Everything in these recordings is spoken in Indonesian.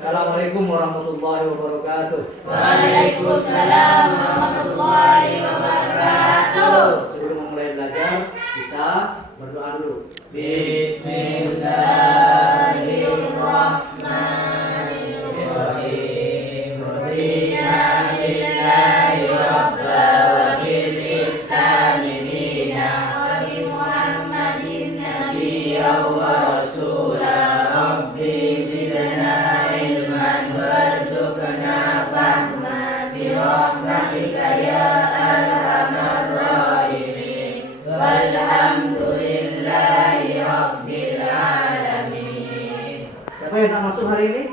Assalamualaikum warahmatullahi wabarakatuh. Waalaikumsalam warahmatullahi wabarakatuh. Sebelum memulai belajar, kita berdoa dulu. Bismillahirrahmanirrahim. Radiya billahi rabban wa bil islami dinan wa bi Muhammadin nabiyyan wa rasulan. Rabbi zidna ilman warzuqna fahma bi rahmatika ya arhamar rahimin. Walhamdulillahi rabbil alamin. Siapa yang tak masuk hari ini?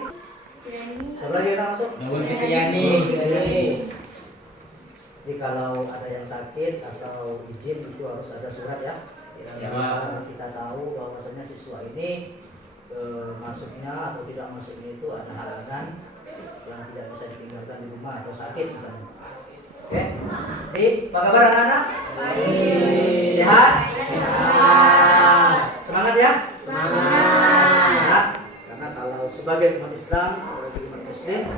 Siapa lagi yang tak masuk? Yani. Jadi kalau ada yang sakit atau izin itu harus ada surat ya. Karena kita tahu bahwasanya siswa ini masuknya atau tidak masuknya itu ada halangan yang tidak bisa ditinggalkan di rumah atau sakit misalnya. Oke, jadi apa kabar anak-anak? Sehat? Sehat. Semangat ya? Semangat. Karena kalau sebagai umat Islam, sebagai umat Muslim,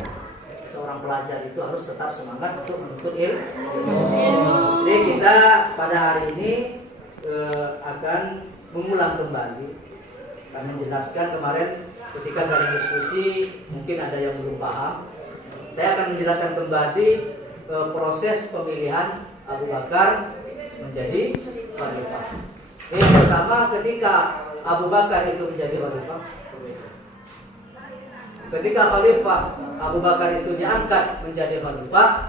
seorang pelajar itu harus tetap semangat untuk menuntut ilmu. Jadi kita pada hari ini akan mengulang kembali. Kami menjelaskan kemarin ketika kalian diskusi mungkin ada yang belum paham. Saya akan menjelaskan kembali proses pemilihan Abu Bakar menjadi khalifah. Yang pertama ketika Abu Bakar itu menjadi khalifah, ketika khalifah Abu Bakar itu diangkat menjadi khalifah,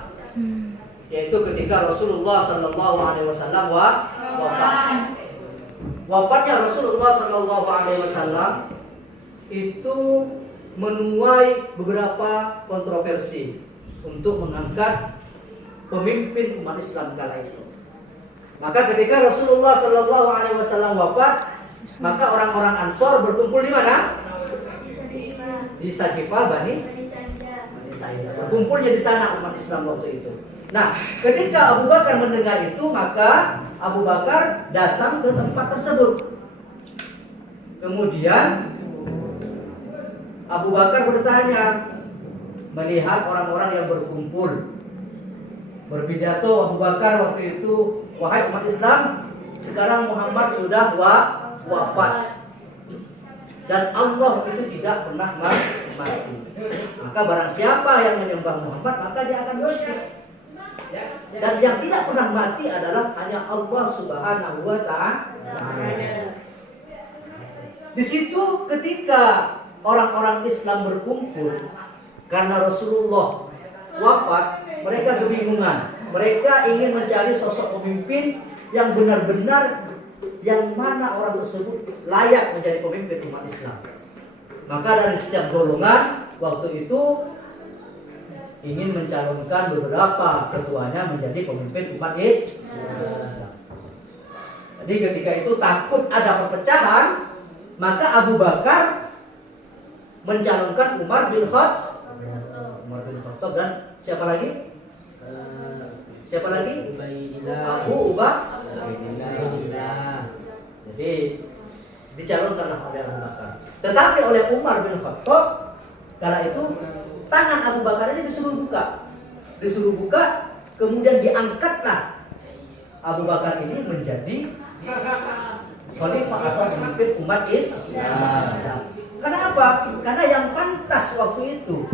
yaitu ketika Rasulullah Sallallahu Alaihi Wasallam wafat. Wafatnya Rasulullah Sallallahu Alaihi Wasallam itu menuai beberapa kontroversi untuk mengangkat pemimpin umat Islam kala itu. Maka ketika Rasulullah Sallallahu Alaihi Wasallam wafat, maka orang-orang Ansor berkumpul di mana? Di Saqifah Bani Saidah. Berkumpulnya di sana umat Islam waktu itu. Nah, ketika Abu Bakar mendengar itu, maka Abu Bakar datang ke tempat tersebut. Kemudian Abu Bakar bertanya, melihat orang-orang yang berkumpul, berpidato Abu Bakar waktu itu, wahai umat Islam, sekarang Muhammad sudah wafat dan Allah itu tidak pernah mati. Maka barang siapa yang menyembah Muhammad, maka dia akan musyrik. Dan yang tidak pernah mati adalah hanya Allah Subhanahu wa Ta'ala. Di situ ketika orang-orang Islam berkumpul karena Rasulullah wafat, mereka kebingungan. Mereka ingin mencari sosok pemimpin yang benar-benar yang mana orang tersebut layak menjadi pemimpin umat Islam. Maka dari setiap golongan waktu itu ingin mencalonkan beberapa ketuanya menjadi pemimpin umat Islam. Jadi ketika itu takut ada perpecahan, maka Abu Bakar mencalonkan Umar bin Khattab dan siapa lagi? Abu Ubaidah. Jadi dicalonkanlah oleh Abu Bakar. Tetapi oleh Umar bin Khattab kala itu tangan Abu Bakar ini disuruh buka, kemudian diangkatlah Abu Bakar ini menjadi khalifah atau pemimpin umat Islam. Kenapa? Karena yang pantas waktu itu,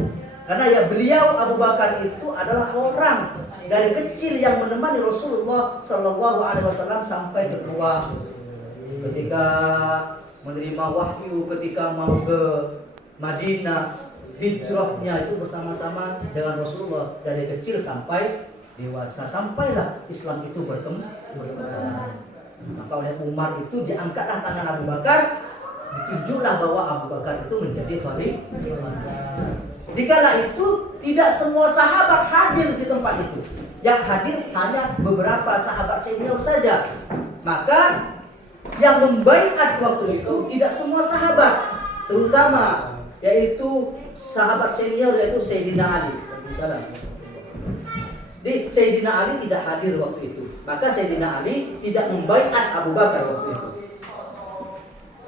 karena ya beliau Abu Bakar itu adalah orang dari kecil yang menemani Rasulullah Sallallahu Alaihi Wasallam sampai tua. Ketika menerima wahyu, ketika mau ke Madinah, hijrahnya itu bersama-sama dengan Rasulullah dari kecil sampai dewasa, sampailah Islam itu berkembang. Maka oleh Umar itu diangkatlah tangan Abu Bakar, ditunjuklah bahwa Abu Bakar itu menjadi khalifah. Dikala itu tidak semua sahabat hadir di tempat itu. Yang hadir hanya beberapa sahabat senior saja. Maka yang membaiat waktu itu tidak semua sahabat, terutama yaitu sahabat senior yaitu Sayyidina Ali. Jadi Sayyidina Ali tidak hadir waktu itu. Maka Sayyidina Ali tidak membaiat Abu Bakar waktu itu.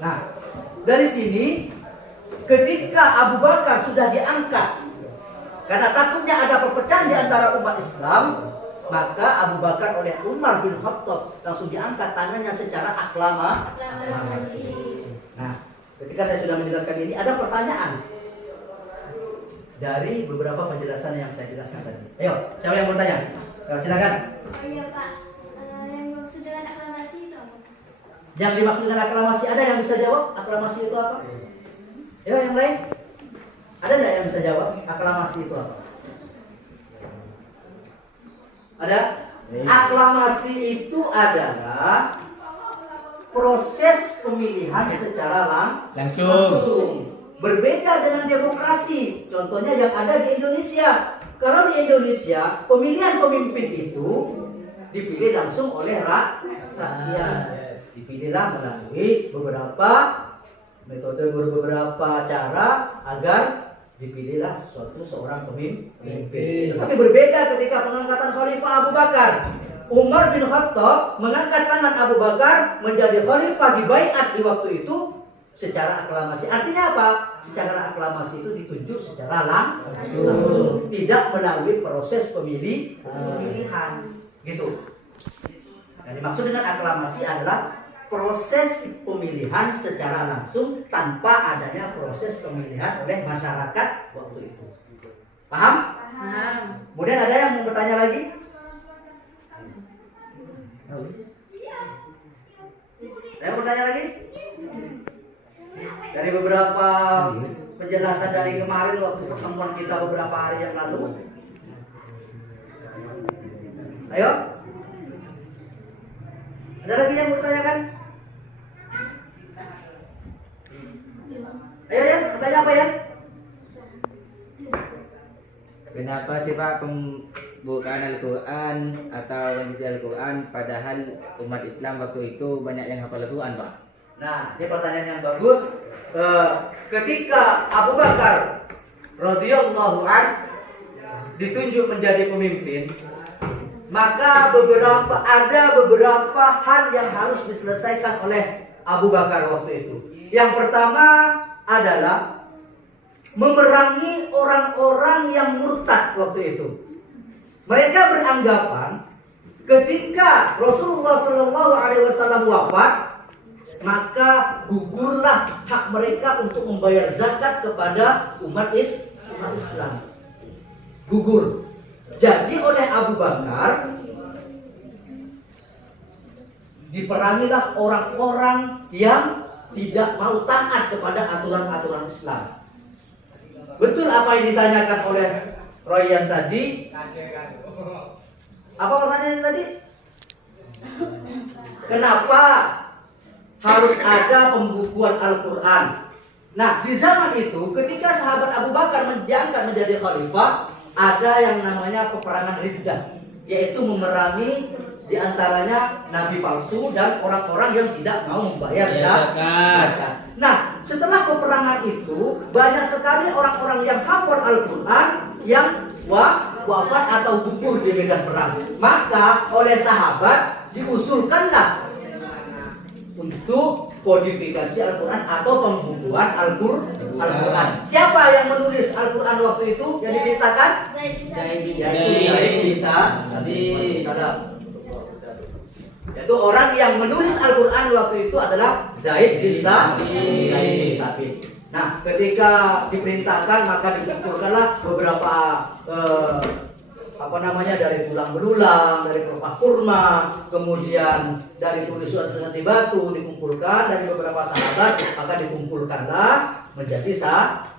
Nah, dari sini ketika Abu Bakar sudah diangkat, karena takutnya ada perpecahan di antara umat Islam, maka Abu Bakar oleh Umar bin Khattab langsung diangkat tangannya secara aklamasi. Nah, ketika saya sudah menjelaskan ini, ada pertanyaan dari beberapa penjelasan yang saya jelaskan tadi. Ayo, siapa yang bertanya? Silakan. Iya Pak, yang maksud dengan aklamasi itu apa? Yang dimaksud dengan aklamasi, ada yang bisa jawab? Aklamasi itu apa? Ya, yang lain? Ada nggak yang bisa jawab? Aklamasi itu apa? Ada? Aklamasi itu adalah proses pemilihan secara langsung. Berbeda dengan demokrasi. Contohnya yang ada di Indonesia. Kalau di Indonesia, pemilihan pemimpin itu dipilih langsung oleh rakyat. Dipilihlah melalui beberapa metode, beberapa cara agar dipilihlah seorang pemimpin. Tetapi berbeda ketika pengangkatan Khalifah Abu Bakar. Umar bin Khattab mengangkat tangan Abu Bakar menjadi khalifah di baiat di waktu itu secara aklamasi. Artinya apa? Secara aklamasi itu ditunjuk secara langsung, tidak melalui proses pemilihan. Gitu. Yang dimaksud dengan aklamasi adalah proses pemilihan secara langsung tanpa adanya proses pemilihan oleh masyarakat waktu itu. Paham? Paham. Kemudian ada yang mau bertanya lagi? Ada yang mau bertanya lagi? Dari beberapa penjelasan dari kemarin waktu pertemuan kita beberapa hari yang lalu. Ayo. Ada lagi yang bertanyakan? Ayo ya, bertanya apa ya? Kenapa sih Pak pembukaan Al-Quran atau menjadi Al-Quran padahal umat Islam waktu itu banyak yang hafal Al-Quran Pak? Nah, ini pertanyaan yang bagus. Ketika Abu Bakar radhiyallahu an ditunjuk menjadi pemimpin, maka ada beberapa hal yang harus diselesaikan oleh Abu Bakar waktu itu. Yang pertama adalah memerangi orang-orang yang murtad waktu itu. Mereka beranggapan ketika Rasulullah SAW wafat, maka gugurlah hak mereka untuk membayar zakat kepada umat Islam. Gugur. Jadi oleh Abu Bakar diperangilah orang-orang yang tidak mau taat kepada aturan-aturan Islam. Betul apa yang ditanyakan oleh Royan tadi? Apa pertanyaannya tadi? Kenapa harus ada pembukuan Al-Quran? Nah, di zaman itu ketika sahabat Abu Bakar diangkat menjadi khalifah, ada yang namanya peperangan riddah, yaitu memerangi diantaranya nabi palsu dan orang-orang yang tidak mau membayar zakat. Nah, setelah peperangan itu banyak sekali orang-orang yang hafal Al-Quran yang wafat atau gugur di medan perang. Maka oleh sahabat diusulkanlah untuk kodifikasi Al-Quran atau pembukuan Al-Quran. Siapa yang menulis Al-Quran waktu itu yang diberitakan? Zaid bin Sabit. Yaitu orang yang menulis Al-Quran waktu itu adalah Zaid bin Sabit. Nah, ketika diperintahkan maka dikumpulkanlah beberapa dari tulang belulang, dari pelepah kurma, kemudian dari tulisan di batu dikumpulkan dari beberapa sahabat, maka dikumpulkanlah menjadi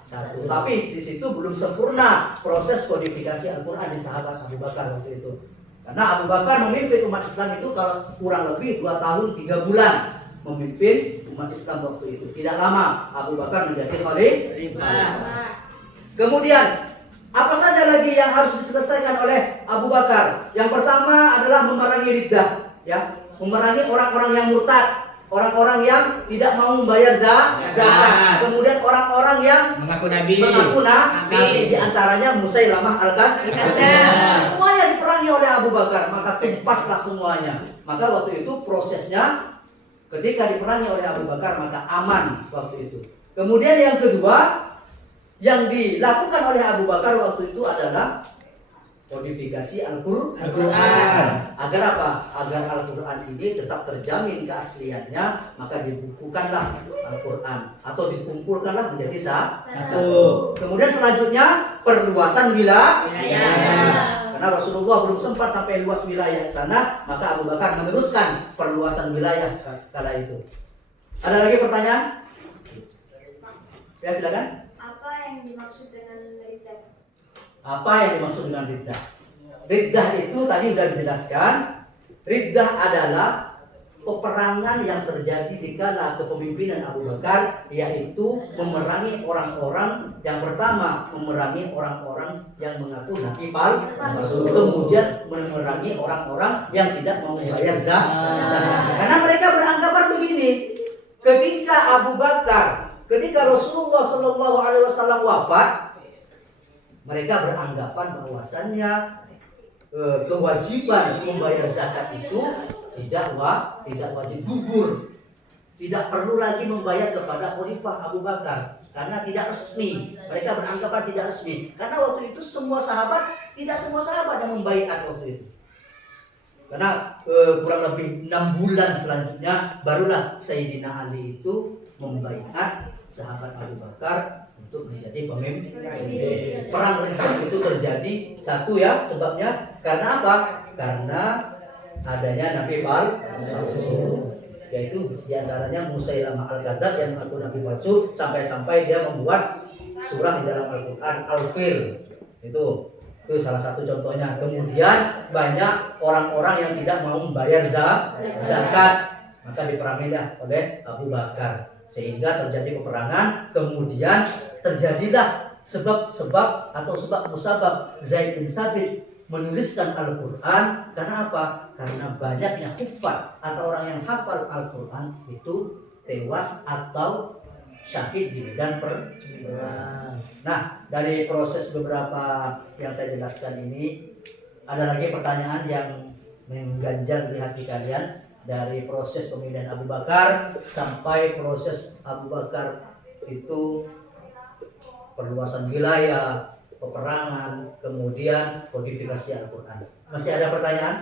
satu. Tapi di situ belum sempurna proses kodifikasi Al-Quran di sahabat Abu Bakar waktu itu. Karena Abu Bakar memimpin umat Islam itu kalau kurang lebih 2 tahun 3 bulan memimpin umat Islam waktu itu. Tidak lama Abu Bakar menjadi khalifah. Kemudian apa saja lagi yang harus diselesaikan oleh Abu Bakar? Yang pertama adalah memerangi riddah, ya, memerangi orang-orang yang murtad, orang-orang yang tidak mau membayar zakat. Kemudian orang-orang yang Mengaku Nabi. Di antaranya Musailamah al-Kadzdzab. Semuanya diperangi oleh Abu Bakar, maka tumpaslah semuanya. Maka waktu itu prosesnya ketika diperangi oleh Abu Bakar maka aman waktu itu. Kemudian yang kedua yang dilakukan oleh Abu Bakar waktu itu adalah modifikasi Al-Quran. Agar apa? Agar Al-Quran ini tetap terjamin keasliannya, maka dibukukanlah Al-Quran atau dikumpulkanlah menjadi satu. Kemudian selanjutnya perluasan wilayah. Karena Rasulullah belum sempat sampai luas wilayah ke sana, maka Abu Bakar meneruskan perluasan wilayah kala itu. Ada lagi pertanyaan? Ya silakan. Apa yang dimaksud dengan riddah? Apa yang dimaksud dengan riddah? Riddah itu tadi sudah dijelaskan. Riddah adalah peperangan yang terjadi di kala kepemimpinan Abu Bakar, yaitu memerangi orang-orang yang pertama, memerangi orang-orang yang mengaku nabi palsu, kemudian memerangi orang-orang yang tidak mau membayar zakat. Karena mereka beranggapan begini, ketika Rasulullah Shallallahu Alaihi Wasallam wafat, mereka beranggapan bahwasannya kewajiban membayar zakat itu tidak wajib, gugur, tidak perlu lagi membayar kepada Khalifah Abu Bakar karena tidak resmi. Mereka beranggapan tidak resmi karena waktu itu tidak semua sahabat yang membaiat waktu itu. Karena kurang lebih 6 bulan selanjutnya barulah Sayyidina Ali itu membaiat sahabat Abu Bakar untuk menjadi pemimpin. Perang Riddah itu terjadi satu ya sebabnya karena apa? Karena adanya nabi palsu, yaitu diantaranya Musailamah al-Kadzdzab yang mengaku nabi palsu, sampai-sampai dia membuat surah di dalam Al-Quran Al-Fil. Itu salah satu contohnya. Kemudian banyak orang-orang yang tidak mau membayar zakat, maka diperangilah oleh Abu Bakar sehingga terjadi peperangan. Kemudian terjadilah sebab-sebab atau sebab musabab Zaid bin Sabit menuliskan Al-Quran. Karena apa? Karena banyaknya hufaz atau orang yang hafal Al-Quran itu tewas atau syahid di medan perang. Nah, dari proses beberapa yang saya jelaskan ini, ada lagi pertanyaan yang mengganjal di hati kalian dari proses pemilihan Abu Bakar sampai proses Abu Bakar itu perluasan wilayah, peperangan, kemudian kodifikasi Al-Quran. Masih ada pertanyaan?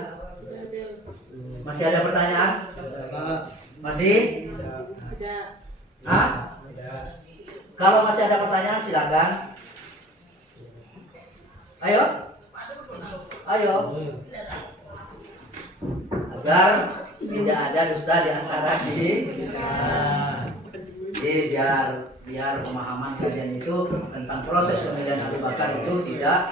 Masih ada pertanyaan? Masih? Hah? Kalau masih ada pertanyaan silakan. Ayo. Agar tidak ada dusta di antara kita. Jadi biar pemahaman kalian itu tentang proses pemilihan Abu Bakar itu tidak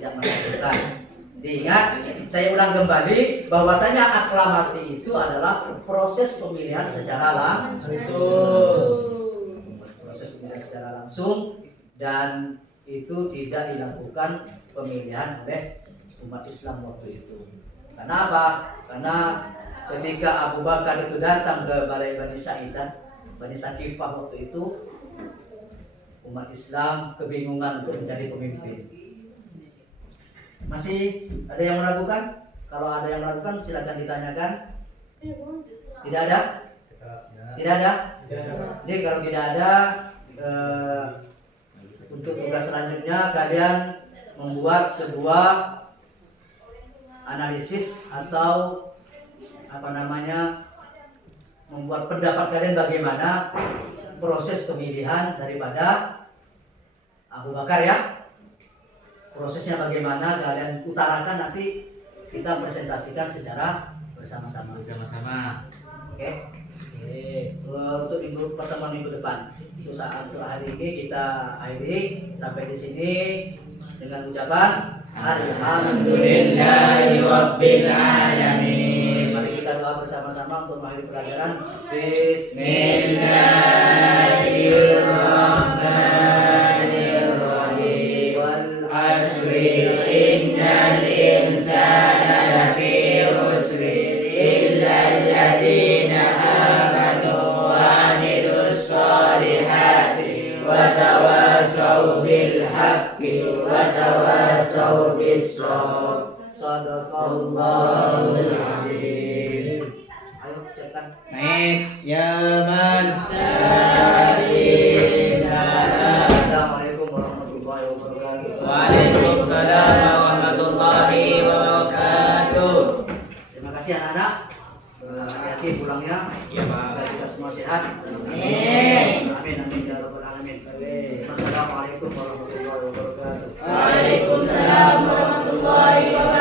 menakutkan. Diingat, saya ulang kembali bahwasanya aklamasi itu adalah proses pemilihan secara langsung. Proses pemilihan secara langsung, dan itu tidak dilakukan pemilihan oleh umat Islam waktu itu. Karena apa? Karena ketika Abu Bakar itu datang ke balai Bani Sa'idah, Bani Saqifah waktu itu, umat Islam kebingungan untuk mencari pemimpin. Masih ada yang meragukan? Kalau ada yang meragukan silakan ditanyakan. Tidak ada? Tidak ada? Jadi kalau tidak ada, untuk tugas selanjutnya kalian membuat sebuah analisis atau membuat pendapat kalian bagaimana proses pemilihan daripada Abu Bakar ya. Prosesnya bagaimana kalian utarakan, nanti kita presentasikan secara bersama-sama. Oke. Untuk pertemuan minggu depan. Untuk hari ini kita akhiri sampai di sini dengan ucapan Alhamdulillahi Rabbil Alamin. Mari kita doa bersama-sama untuk mengakhiri pelajaran. Bismillahirrahmanirrahim. Wal Asri innal insana lafi khusri illa alladhina amanu wa amilus solihati wa tawasaw bil haqqi wa tawasaw bis sabr. Sadaqallahul azim. Ayo siapkan. Naik, ya man. La warahmatullahi wabarakatuh. Waalaikumsalam warahmatullahi wabarakatuh. Terima kasih anak-anak. Hati-hati pulangnya. Ya, Pak. Semoga kita semua sehat. Amin. Amin amin ya rabbal alamin. Assalamualaikum warahmatullahi wabarakatuh. Waalaikumsalam warahmatullahi wabarakatuh.